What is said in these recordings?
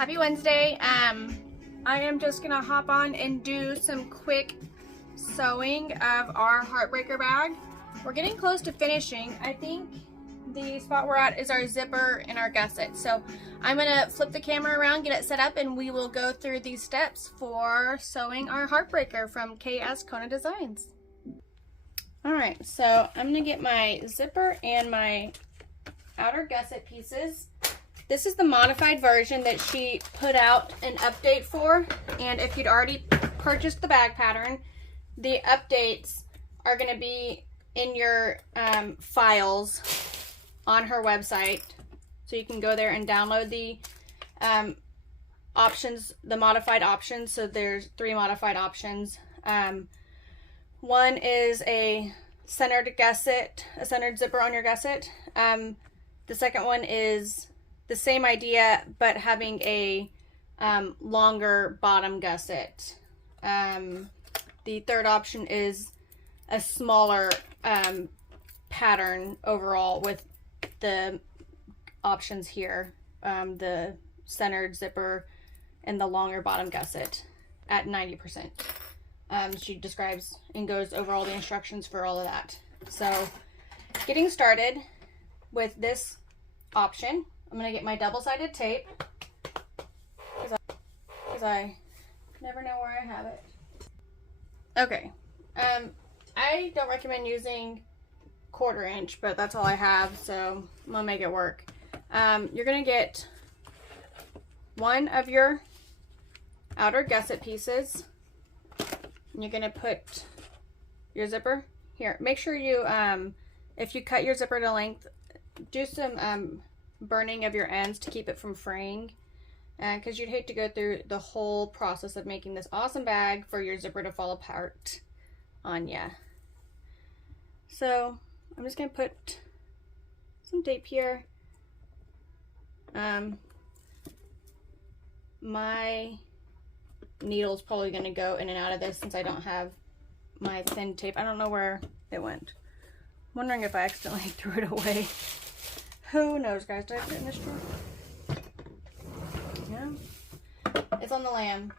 Happy Wednesday. I am just gonna hop on and do some quick sewing of our Heartbreaker bag. We're getting close to finishing. I think the spot we're at is our zipper and our gusset. So I'm gonna flip the camera around, get it set up, and we will go through these steps for sewing our Heartbreaker from KS Kona Designs. Alright, so I'm gonna get my zipper and my outer gusset pieces. This is the modified version that she put out an update for, and if you'd already purchased the bag pattern, the updates are going to be in your files on her website, so you can go there and download the options, the modified options. So there's 3 modified options. One is a centered gusset, a centered zipper on your gusset. The second one is the same idea, but having a longer bottom gusset. The third option is a smaller pattern overall with the options here, the centered zipper and the longer bottom gusset at 90%. She describes and goes over all the instructions for all of that. So getting started with this option, I'm going to get my double-sided tape because I never know where I have it. Okay, I don't recommend using 1/4 inch, but that's all I have, so I'm going to make it work. You're going to get one of your outer gusset pieces, and you're going to put your zipper here. Make sure you, if you cut your zipper to length, do some burning of your ends to keep it from fraying, because you'd hate to go through the whole process of making this awesome bag for your zipper to fall apart on ya. So I'm just gonna put some tape here. My needle's probably gonna go in and out of this since I don't have my thin tape. I don't know where it went. I'm wondering if I accidentally threw it away. Who knows, guys? Did I put it in this drawer? No. It's on the lamb.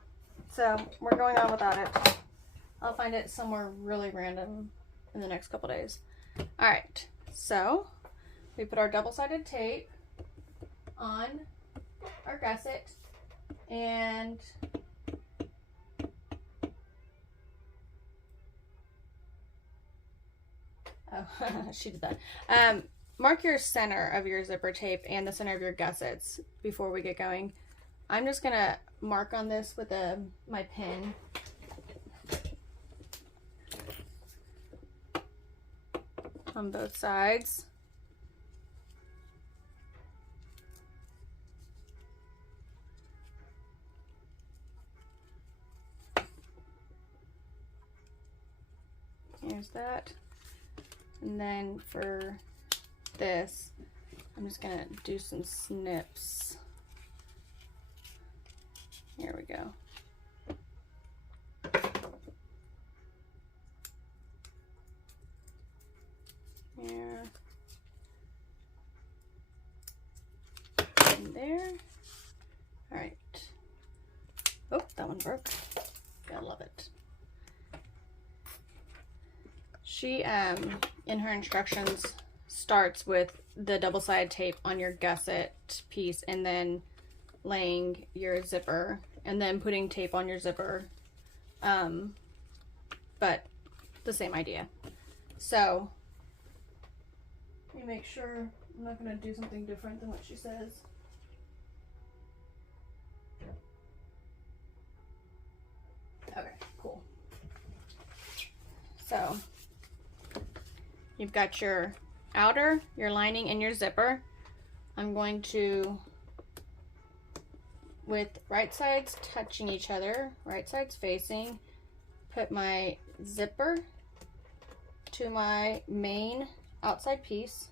So we're going on without it. I'll find it somewhere really random in the next couple days. Alright, so we put our double-sided tape on our gusset, and oh, she did that. Mark your center of your zipper tape and the center of your gussets before we get going. I'm just gonna mark on this with my pen. On both sides. Here's that. And then for this, I'm just gonna do some snips. Here we go. Here. And there. Alright. Oh, that one broke. Gotta love it. She, in her instructions, starts with the double-sided tape on your gusset piece and then laying your zipper and then putting tape on your zipper, but the same idea. So let me make sure I'm not going to do something different than what she says. Okay, cool. So you've got your outer, your lining, and your zipper. I'm going to, with right sides touching each other, right sides facing, put my zipper to my main outside piece.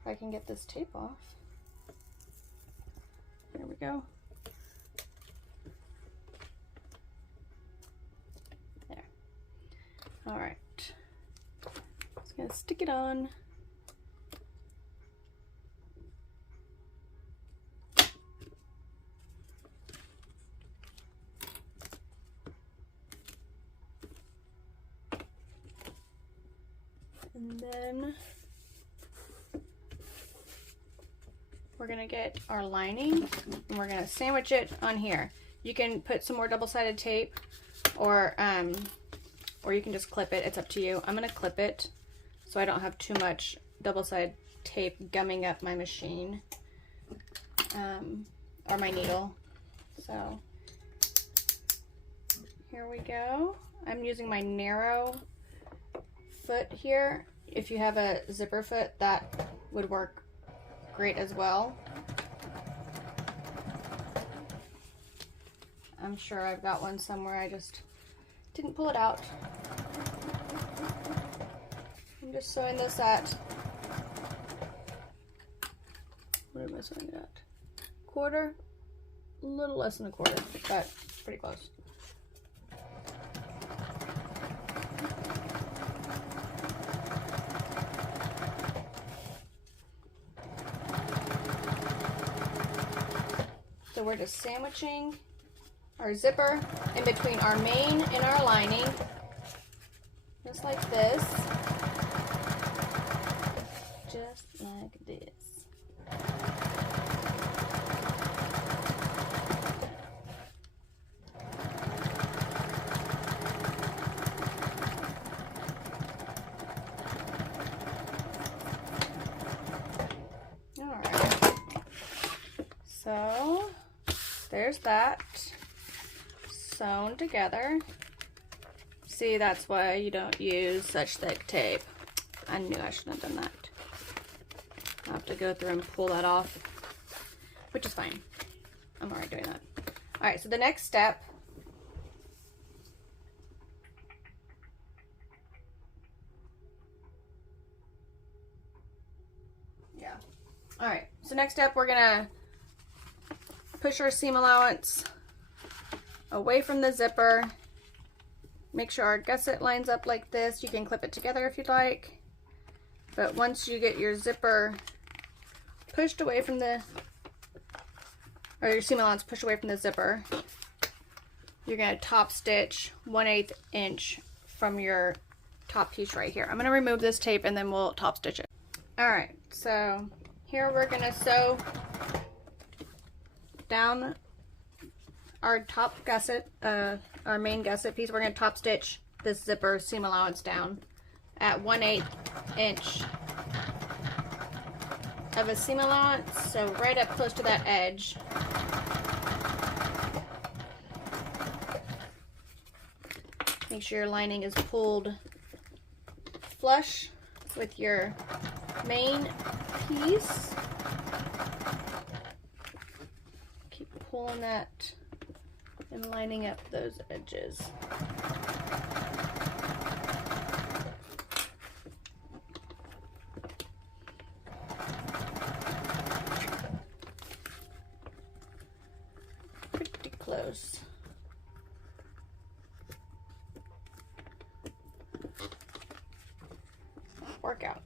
If I can get this tape off. There we go. There. All right. Just gonna stick it on. And then we're gonna get our lining and we're gonna sandwich it on here. You can put some more double-sided tape or you can just clip it. It's up to you. I'm gonna clip it so I don't have too much double-sided tape gumming up my machine or my needle. So here we go. I'm using my narrow foot here. If you have a zipper foot, that would work great as well. I'm sure I've got one somewhere, I just didn't pull it out. I'm just sewing this at, what am I sewing it at? Quarter? A little less than a quarter, but pretty close. So we're just sandwiching our zipper in between our main and our lining, just like this. Just like this. Alright. So there's that sewn together. See, that's why you don't use such thick tape. I knew I shouldn't have done that. I'll have to go through and pull that off, which is fine. I'm already doing that. All right, so the next step, yeah. All right, so next step, we're gonna push our seam allowance away from the zipper. Make sure our gusset lines up like this. You can clip it together if you'd like. But once you get your zipper pushed away from the, or your seam allowance pushed away from the zipper, you're gonna top stitch 1/8 inch from your top piece right here. I'm gonna remove this tape and then we'll top stitch it. All right, so here we're gonna sew down our top gusset, our main gusset piece. We're going to top stitch this zipper seam allowance down at 1/8 inch of a seam allowance, so right up close to that edge. Make sure your lining is pulled flush with your main piece. Keep pulling that and lining up those edges. Pretty close. Work out.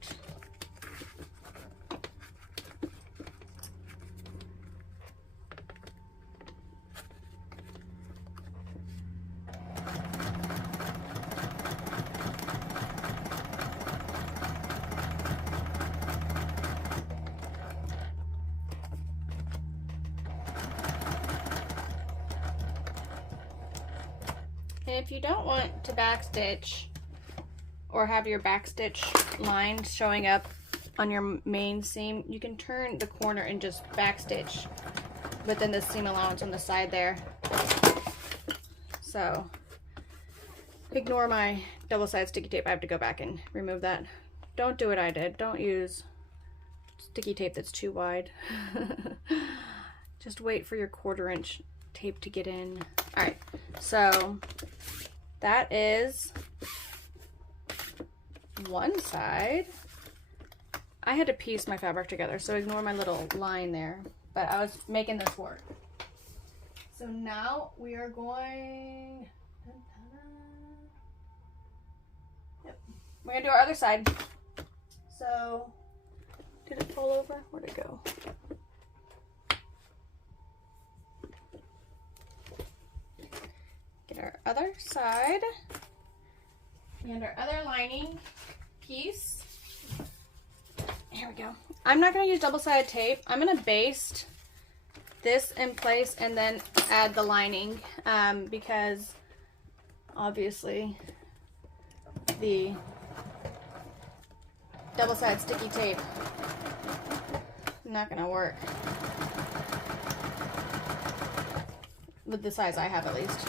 And if you don't want to backstitch or have your backstitch line showing up on your main seam, you can turn the corner and just backstitch within the seam allowance on the side there. So ignore my double-sided sticky tape. I have to go back and remove that. Don't do what I did. Don't use sticky tape that's too wide. Just wait for your 1/4 inch tape to get in. All right, so that is one side. I had to piece my fabric together, so ignore my little line there, but I was making this work. So now we are going, yep, we're gonna do our other side. So, did it fall over? Where'd it go? Get our other side and our other lining piece. Here we go. I'm not going to use double-sided tape. I'm going to baste this in place and then add the lining because obviously the double-sided sticky tape is not going to work with the size I have, at least.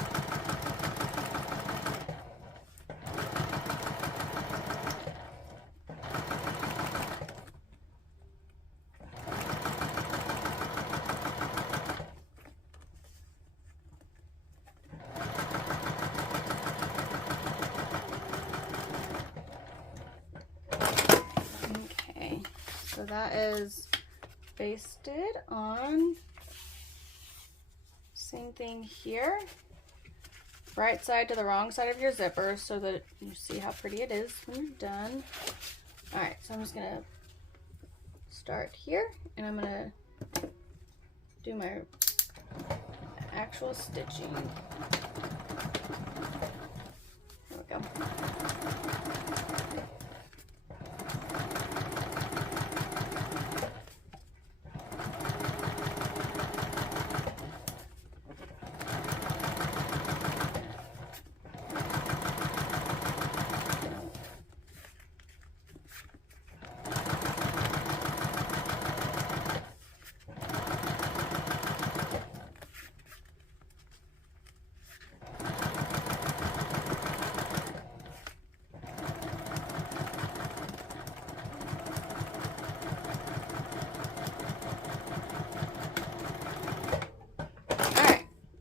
So that is basted on. Same thing here. Right side to the wrong side of your zipper so that you see how pretty it is when you're done. Alright, so I'm just going to start here and I'm going to do my actual stitching. There we go.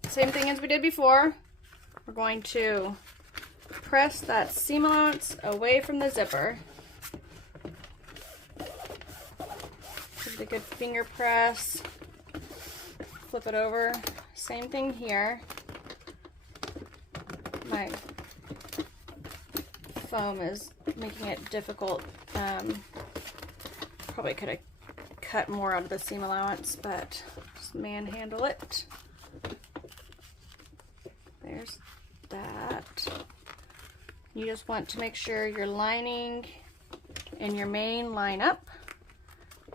Same thing as we did before. We're going to press that seam allowance away from the zipper. Give it a good finger press. Flip it over. Same thing here. My foam is making it difficult. Probably could have cut more out of the seam allowance, but just manhandle it. There's that. You just want to make sure your lining and your main line up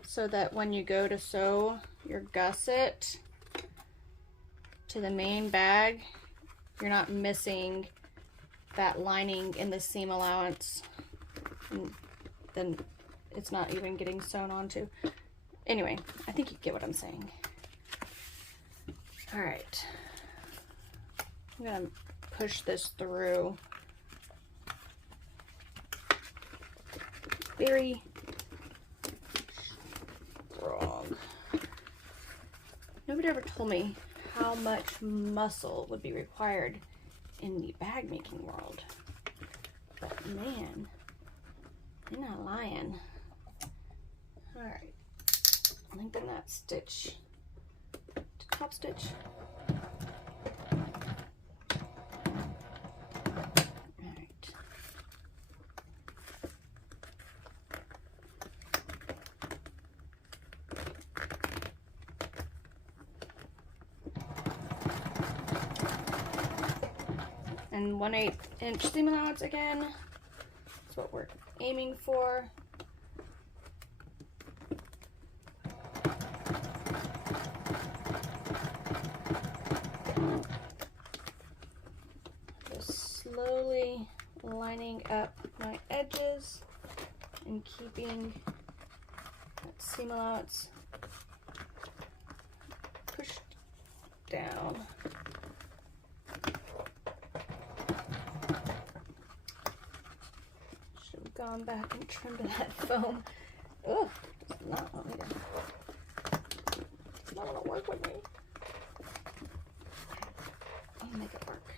so that when you go to sew your gusset to the main bag, you're not missing that lining in the seam allowance, and then it's not even getting sewn onto. Anyway, I think you get what I'm saying. All right. I'm gonna push this through very strong. Nobody ever told me how much muscle would be required in the bag making world, but man, you're not lying. All right, lengthen that stitch to top stitch. And 1/8 inch seam allowance again. That's what we're aiming for. Just slowly lining up my edges and keeping that seam allowance pushed down. Gone back and trimmed that foam. Ugh, does not want me to. Does not want to work with me. I'll make it work.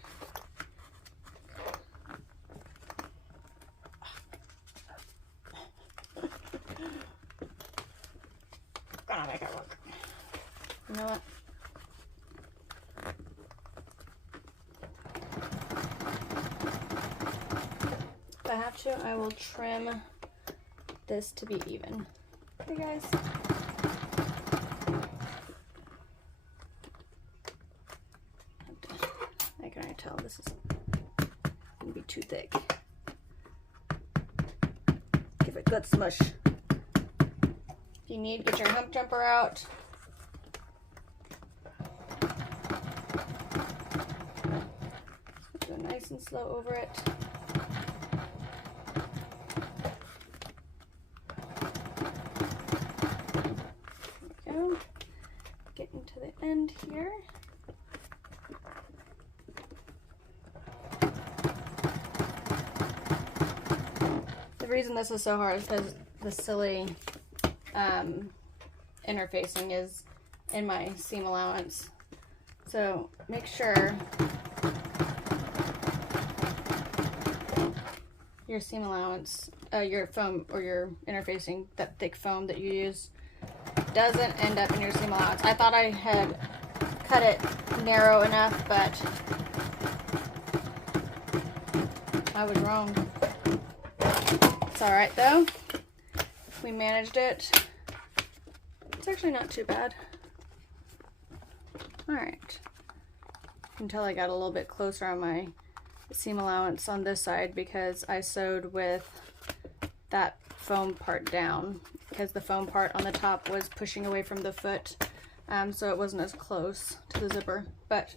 Gonna make it work. You know what? If I have to, I will trim this to be even. Hey guys. I can already tell this is gonna be too thick. Give it good smush. you need, get your hump jumper out. Go nice and slow over it. There we go. Getting to the end here. The reason this is so hard is because the silly interfacing is in my seam allowance. So make sure your seam allowance, your foam or your interfacing, that thick foam that you use, doesn't end up in your seam allowance. I thought I had cut it narrow enough, but I was wrong. It's all right though. We managed it. It's actually not too bad. All right. Until I got a little bit closer on my seam allowance on this side because I sewed with that foam part down because the foam part on the top was pushing away from the foot, so it wasn't as close to the zipper, but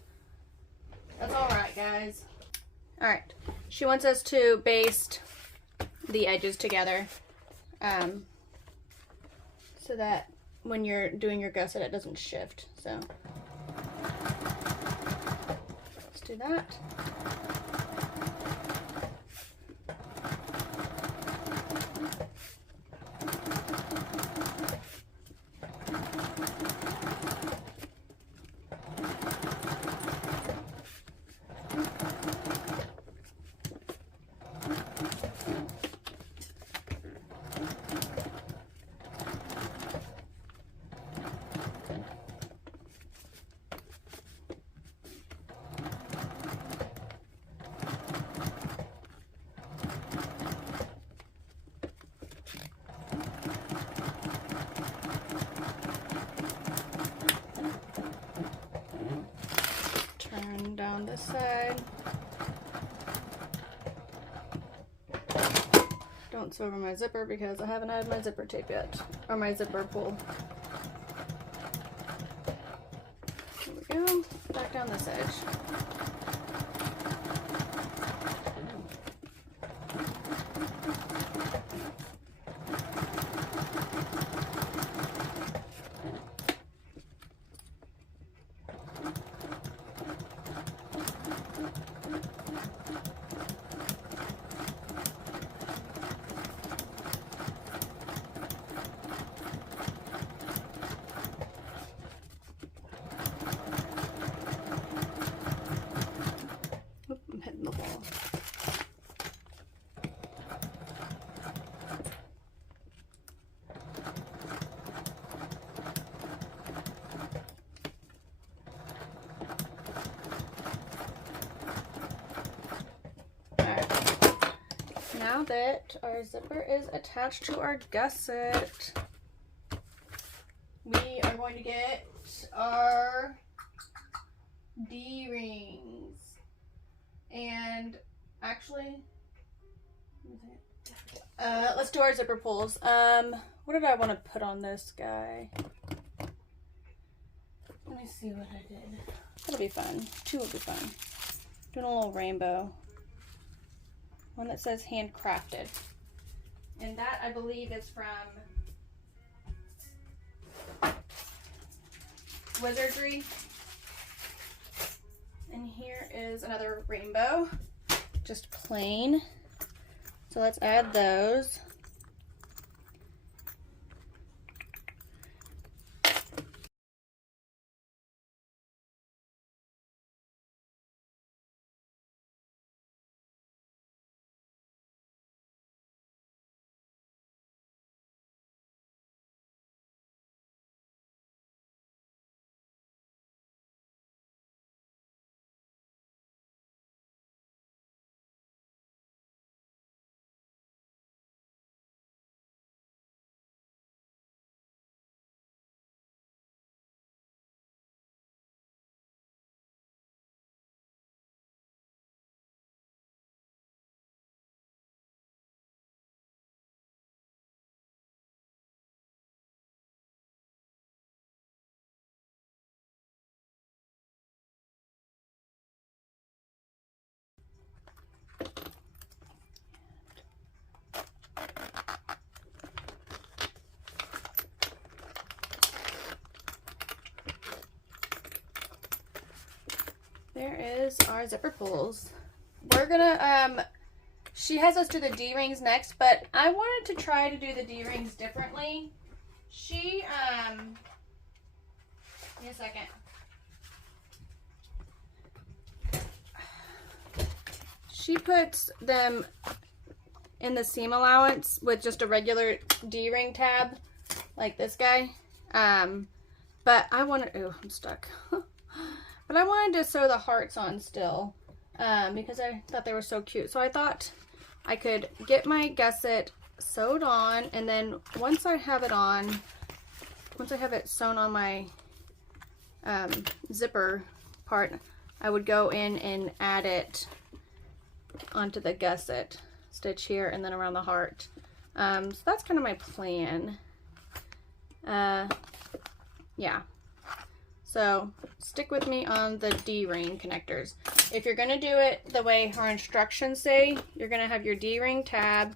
that's all right, guys. All right, she wants us to baste the edges together so that when you're doing your gusset it doesn't shift. So let's do that. Down this side. Don't sew over my zipper because I haven't had my zipper tape yet, or my zipper pull. There we go. Back down this edge. I'm hitting the wall. Now that our zipper is attached to our gusset, we are going to get our D-rings. And actually, let's do our zipper pulls. What did I want to put on this guy? Let me see what I did. That'll be fun. Two will be fun. Doing a little rainbow. One that says handcrafted. And that, I believe, is from Wizardry. And here is another rainbow, just plain. So let's add those. there is our zipper pulls. We're gonna, she has us do the D-rings next, but I wanted to try to do the D-rings differently. She, give me a second. She puts them in the seam allowance with just a regular D-ring tab, like this guy. But I wanted, oh, I'm stuck. But I wanted to sew the hearts on still, because I thought they were so cute. So I thought I could get my gusset sewed on, and then once I have it on, once I have it sewn on my zipper part, I would go in and add it onto the gusset stitch here and then around the heart. So that's kind of my plan. Yeah. So stick with me on the D-ring connectors. If you're gonna do it the way our instructions say, you're gonna have your D-ring tab,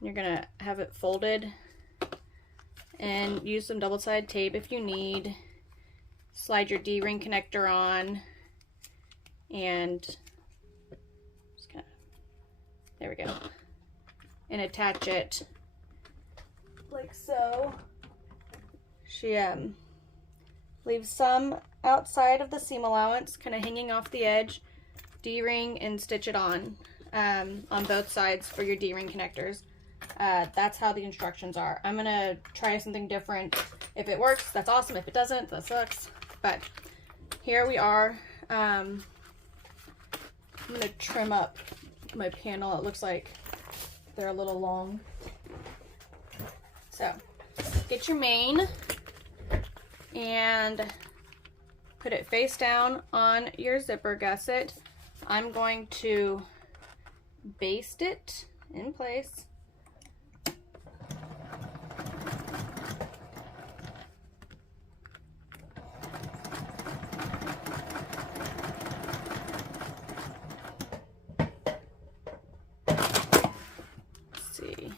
you're gonna have it folded, and use some double-sided tape if you need. Slide your D-ring connector on, and just kind of, there we go, and attach it like so. She leave some outside of the seam allowance, kind of hanging off the edge, D-ring and stitch it on both sides for your D-ring connectors. That's how the instructions are. I'm gonna try something different. If it works, that's awesome. If it doesn't, that sucks. But here we are. I'm gonna trim up my panel. It looks like they're a little long. So get your main and put it face down on your zipper gusset. I'm going to baste it in place. Let's see.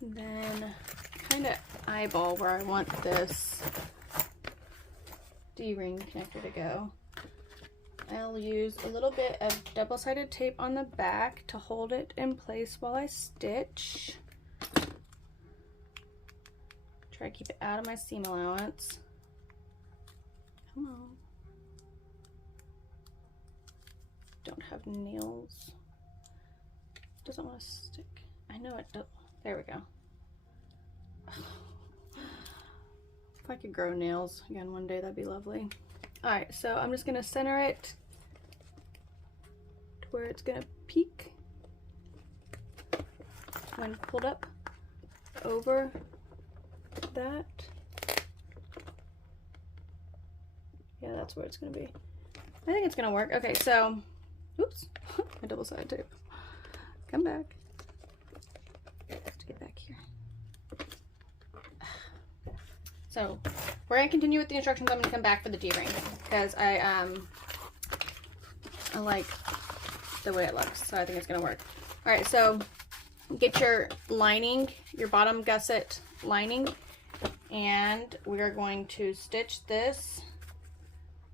Then kind of eyeball where I want this D-ring connector to go. I'll use a little bit of double-sided tape on the back to hold it in place while I stitch. Try to keep it out of my seam allowance. Come on. Don't have nails. Doesn't want to stick. I know it does. There we go. If I could grow nails again one day, that'd be lovely. Alright, so I'm just going to center it to where it's going to peak when pulled up over that. Yeah, that's where it's going to be. I think it's going to work. Okay, so, oops, my double-sided tape. Come back. Let's get back here. So we're gonna continue with the instructions. I'm gonna come back for the D-ring because I like the way it looks, so I think it's gonna work. All right, so get your lining, your bottom gusset lining, and we are going to stitch this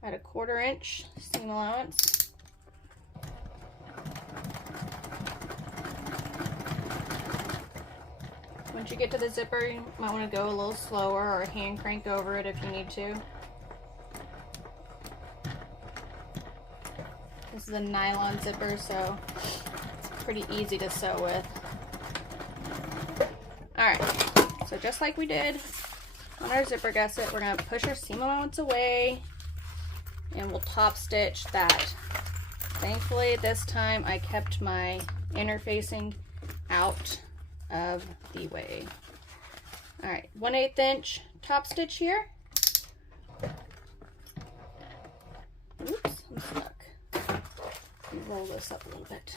at a 1/4 inch seam allowance. Once you get to the zipper, you might want to go a little slower or hand crank over it if you need to. This is a nylon zipper, so it's pretty easy to sew with. Alright, so just like we did on our zipper gusset, we're going to push our seam allowance away and we'll top stitch that. Thankfully, this time I kept my interfacing out of the way. All right, 1/8 inch top stitch here. Oops, I'm stuck. Let me roll this up a little bit.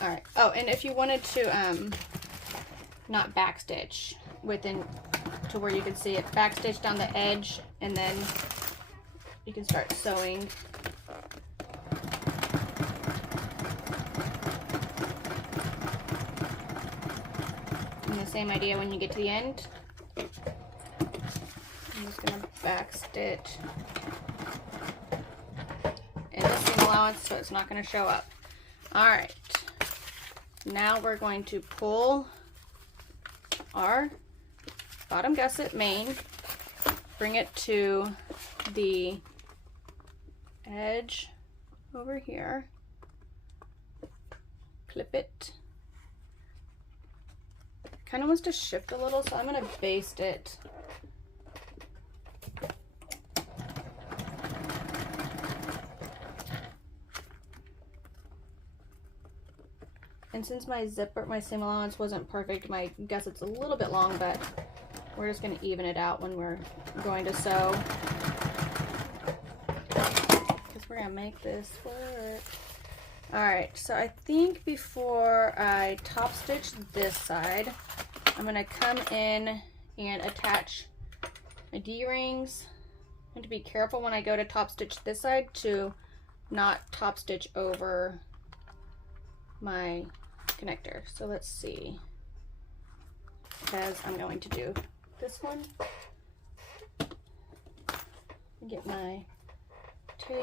All right. Oh, and if you wanted to not backstitch within to where you can see it, backstitch down the edge, and then you can start sewing. Same idea when you get to the end. I'm just gonna back stitch allowance, so it's not going to show up. All right, now we're going to pull our bottom gusset main, bring it to the edge over here, clip it. Kind of wants to shift a little, so I'm going to baste it. And since my zipper, my seam allowance wasn't perfect, my gusset's a little bit long, but we're just going to even it out when we're going to sew. Because we're going to make this work. Alright, so I think before I top stitch this side, I'm going to come in and attach my D-rings. I have to be careful when I go to top stitch this side to not top stitch over my connector. So let's see, because I'm going to do this one. Get my tape.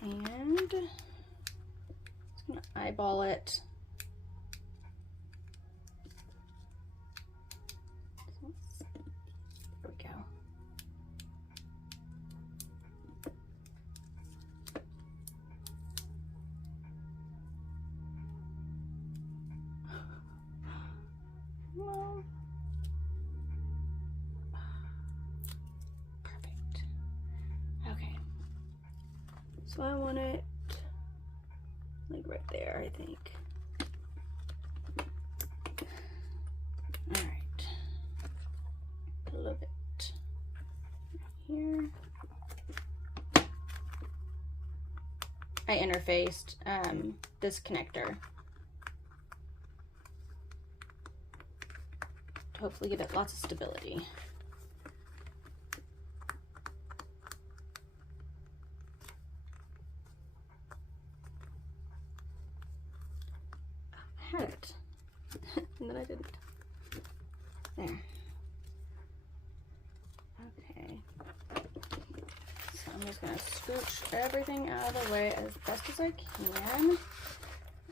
And just gonna eyeball it. There we go. Well, perfect. Okay. So I want it like right there, I think. All right. A little bit right here. I interfaced this connector to hopefully give it lots of stability. I had it, and then I didn't. There. Okay. So I'm just gonna scooch everything out of the way as best as I can.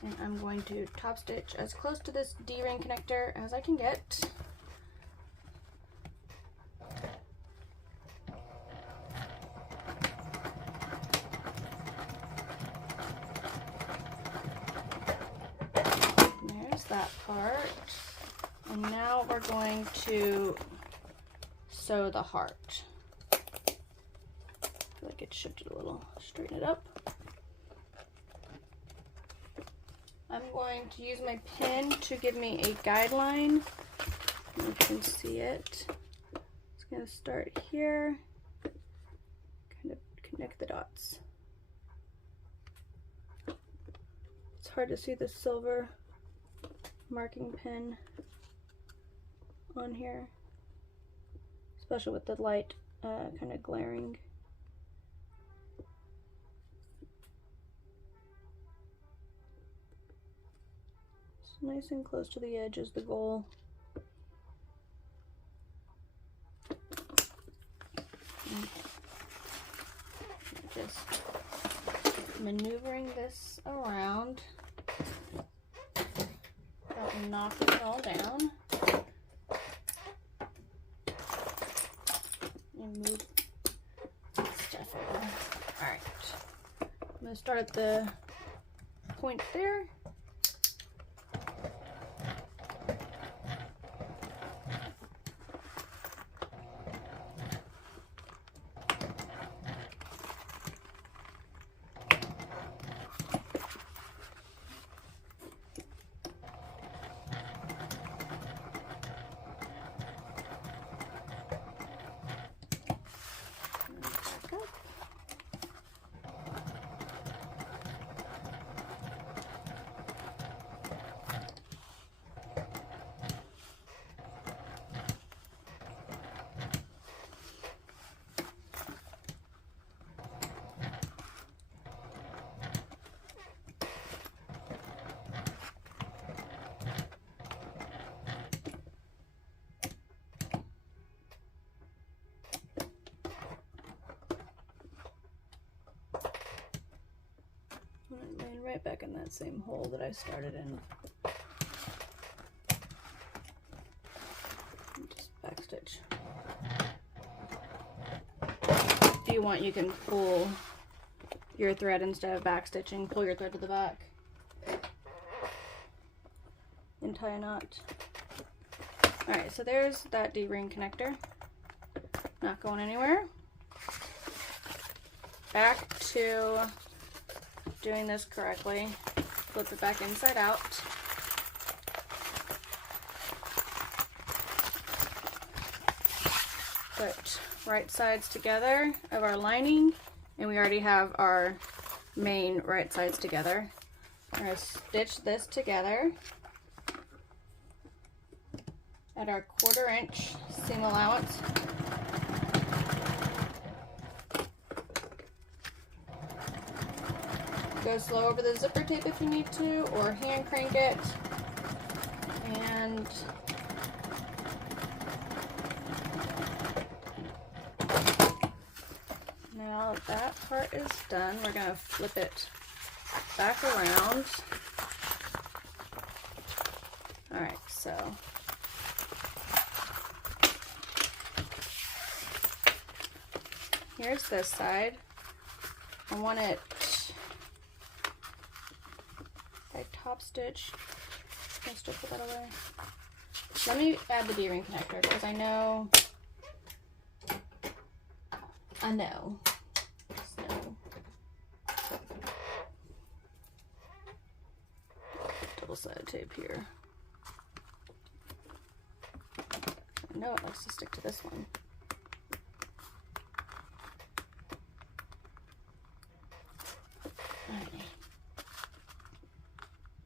And I'm going to top stitch as close to this D-ring connector as I can get. There's that part. And now we're going to sew the heart. I feel like it shifted a little. Straighten it up. I'm going to use my pin to give me a guideline. You can see it. It's going to start here. Kind of connect the dots. It's hard to see the silver marking pin on here, especially with the light kind of glaring. So nice and close to the edge is the goal. Just maneuvering this around without knocking it all down. And move stuff over. Alright. I'm going to start at the point there. right back in that same hole that I started in. Just backstitch. If you want, you can pull your thread instead of backstitching. Pull your thread to the back and tie a knot. Alright, so there's that D-ring connector. Not going anywhere. Back to doing this correctly. Flip it back inside out. Put right sides together of our lining, and we already have our main right sides together. We're going to stitch this together at our 1/4 inch seam allowance. Go slow over the zipper tape if you need to, or hand crank it. And now that part is done, we're going to flip it back around. Alright, so here's this side. I want it by top stitch. I'll still put that away. Let me add the D-ring connector because I know. So, double-sided tape here. I know it likes to stick to this one.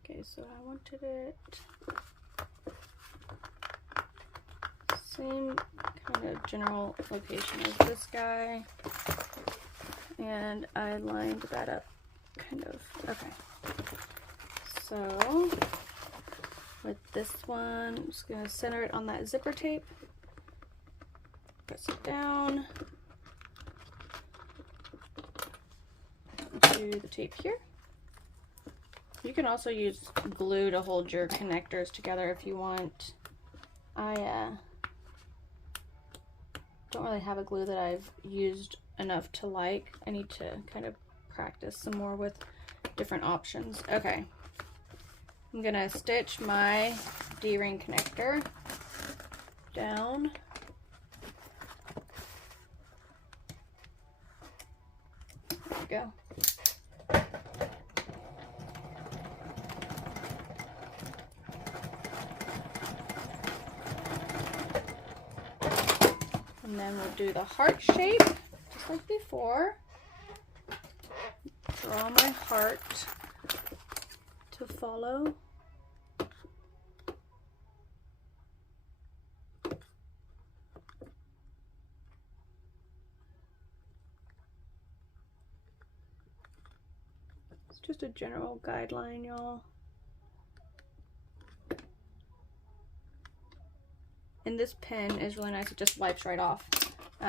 Okay, so I wanted it same kind of general location as this guy, and I lined that up kind of. Okay, so with this one, I'm just going to center it on that zipper tape, press it down, do the tape here. You can also use glue to hold your connectors together if you want. I don't really have a glue that I've used enough to like. I need to kind of practice some more with different options. Okay, I'm gonna stitch my D-ring connector down. There we go. And then we'll do the heart shape, just like before. Draw my heart to follow. It's just a general guideline, y'all. And this pen is really nice, it just wipes right off. So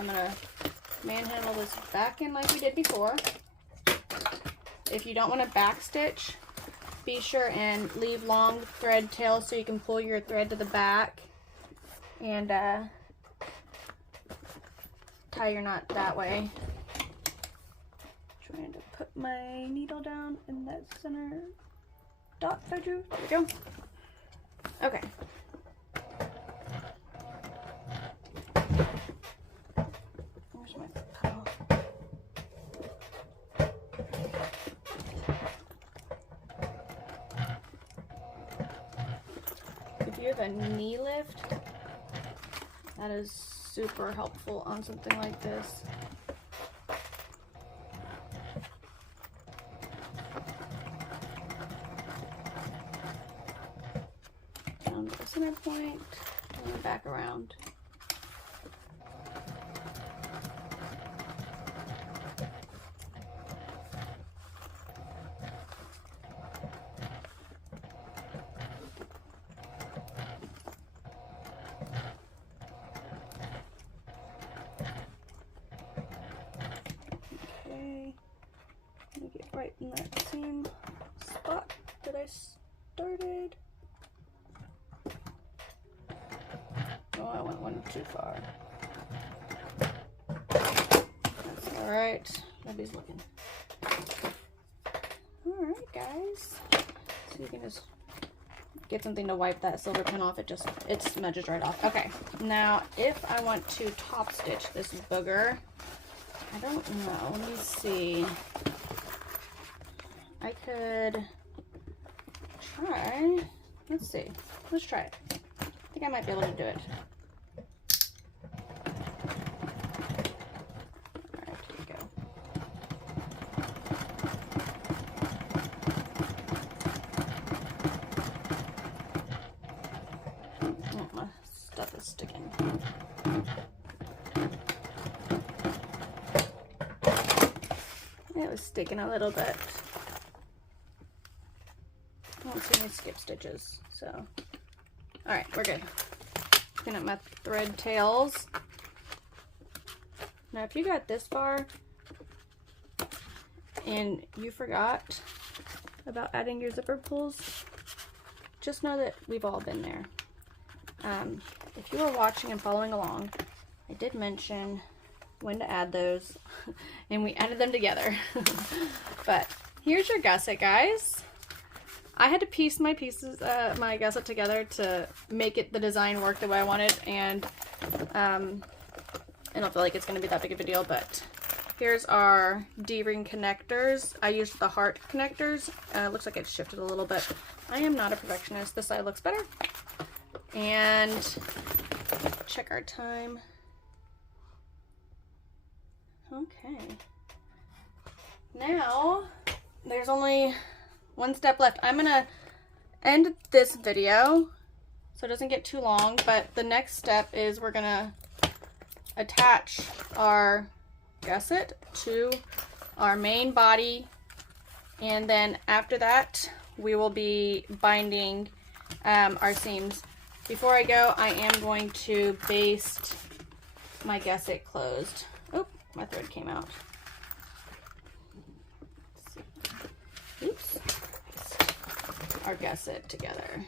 I'm gonna manhandle this back in like we did before. If you don't want to back stitch, be sure and leave long thread tails so you can pull your thread to the back and tie your knot that way. Trying to put my needle down in that center dot I drew. There we go. Okay. Where's my petal? If you have a knee lift, that is super helpful on something like this. Down to the center point, and then back around. right in that same spot that I started. Oh, I went one too far. That's all right. Nobody's looking. All right, guys. So you can just get something to wipe that silver pen off. It smudges right off. Okay, now if I want to top stitch this booger, I don't know. Let me see. I could try. Let's see. Let's try it. I think I might be able to do it. All right, here we go. Oh, my stuff is sticking. It was sticking a little bit. I don't see any skip stitches, so. All right, we're good. Looking at my thread tails. Now, if you got this far and you forgot about adding your zipper pulls, just know that we've all been there. If you were watching and following along, I did mention when to add those, and we added them together. But here's your gusset, guys. I had to piece my my gusset together to make it the design work the way I wanted, and I don't feel like it's going to be that big of a deal, but here's our D-ring connectors. I used the heart connectors. It looks like it shifted a little bit. I am not a perfectionist. This side looks better. And check our time. Okay. Now, there's only one step left. I'm gonna end this video so it doesn't get too long, but the next step is we're gonna attach our gusset to our main body, and then after that we will be binding our seams. Before I go, I am going to baste my gusset closed. Oh, my thread came out. Oops. Our gusset together.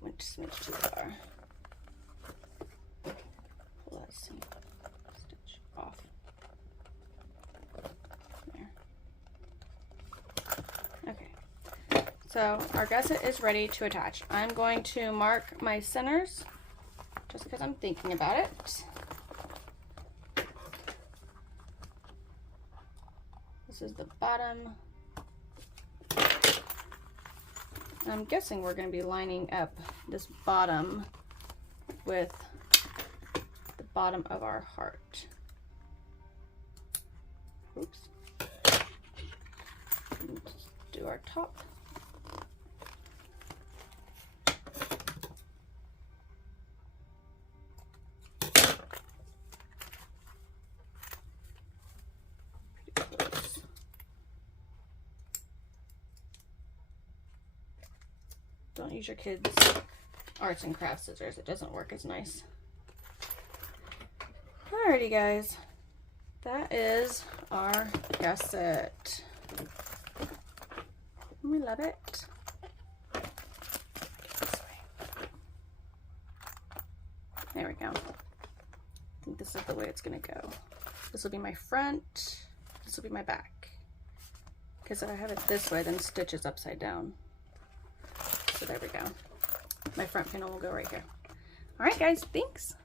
Went a smidge too far. Pull that seam stitch off. There. Okay. So our gusset is ready to attach. I'm going to mark my centers just because I'm thinking about it. This is the bottom. I'm guessing we're going to be lining up this bottom with the bottom of our heart. Oops. Let's do our top. Don't use your kids' arts and crafts scissors. It doesn't work as nice. Alrighty, guys. That is our gusset. We love it. There we go. I think this is the way it's going to go. This will be my front. This will be my back. Because if I have it this way, then stitch is upside down. So there we go. My front panel will go right here. All right, guys, thanks.